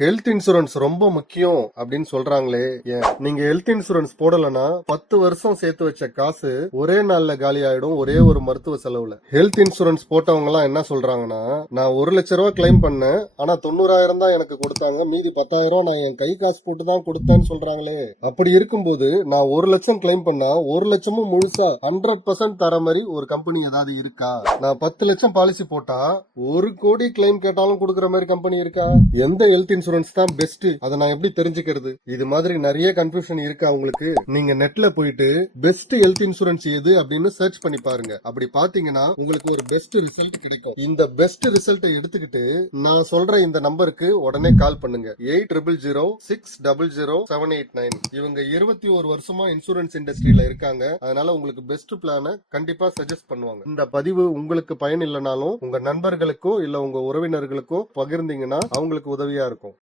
Health insurance ரொம்ப முக்கியம் அப்படின்னு சொல்றாங்களே ஏன்? நீங்க ஹெல்த் இன்சூரன்ஸ் போடலனா 10 வருஷம் சேர்த்து வச்ச காசு ஒரே நாள்ல காலி ஆயிடும், ஒரே ஒரு மருத்துவ செலவுல. ஹெல்த் இன்சூரன்ஸ் போட்டவங்க எல்லாம் என்ன சொல்றாங்கன்னா, நான் 1,00,000 கிளைம் பண்ணேன், ஆனா 90,000 தான் எனக்கு கொடுத்தாங்க, மீதி 10,000 நான் என் கை காசு போட்டு தான் கொடுத்தேன்னு சொல்றாங்களே. அப்படி இருக்கும்போது நான் 1,00,000 கிளைம் பண்ணா 1,00,000 முழுசா 100% தர மாதிரி ஒரு கம்பெனி ஏதாவது இருக்கா? நான் 10 லட்சம் பாலிசி போட்டா 1 கோடி கிளைம் கேட்டாலும் கொடுக்கற மாதிரி கம்பெனி இருக்கா? எந்த ஹெல்த் இன்சூரன்ஸ் தான் பெஸ்ட்? அதை நான் எப்படி தெரிஞ்சுக்கிறது? இது மாதிரி நிறைய கன்ஃபியூஷன் இருக்கா உங்களுக்கு? நீங்க நெட்ல போயிட்டு பெஸ்ட் ஹெல்த் இன்சூரன்ஸ் எது அப்படின்னு சர்ச் பண்ணி பாருங்க. அப்படி பாத்தீங்கன்னா உங்களுக்கு ஒரு பெஸ்ட் ரிசல்ட் கிடைக்கும். இந்த பெஸ்ட் ரிசல்ட்டை எடுத்துக்கிட்டு நான் சொல்ற இந்த நம்பருக்கு உடனே கால் பண்ணுங்க. 8000600789. இவங்க 21 வருஷமா இன்சூரன்ஸ் இண்டஸ்ட்ரியில இருக்காங்க. அதனால உங்களுக்கு பெஸ்ட் பிளான கண்டிப்பா சஜஸ்ட் பண்ணுவாங்க. இந்த பதிவு உங்களுக்கு பயன் இல்லைனாலும் உங்க நண்பர்களுக்கோ இல்ல உங்க உறவினர்களுக்கோ பகிர்ந்தீங்கன்னா அவங்களுக்கு உதவியா இருக்கும்.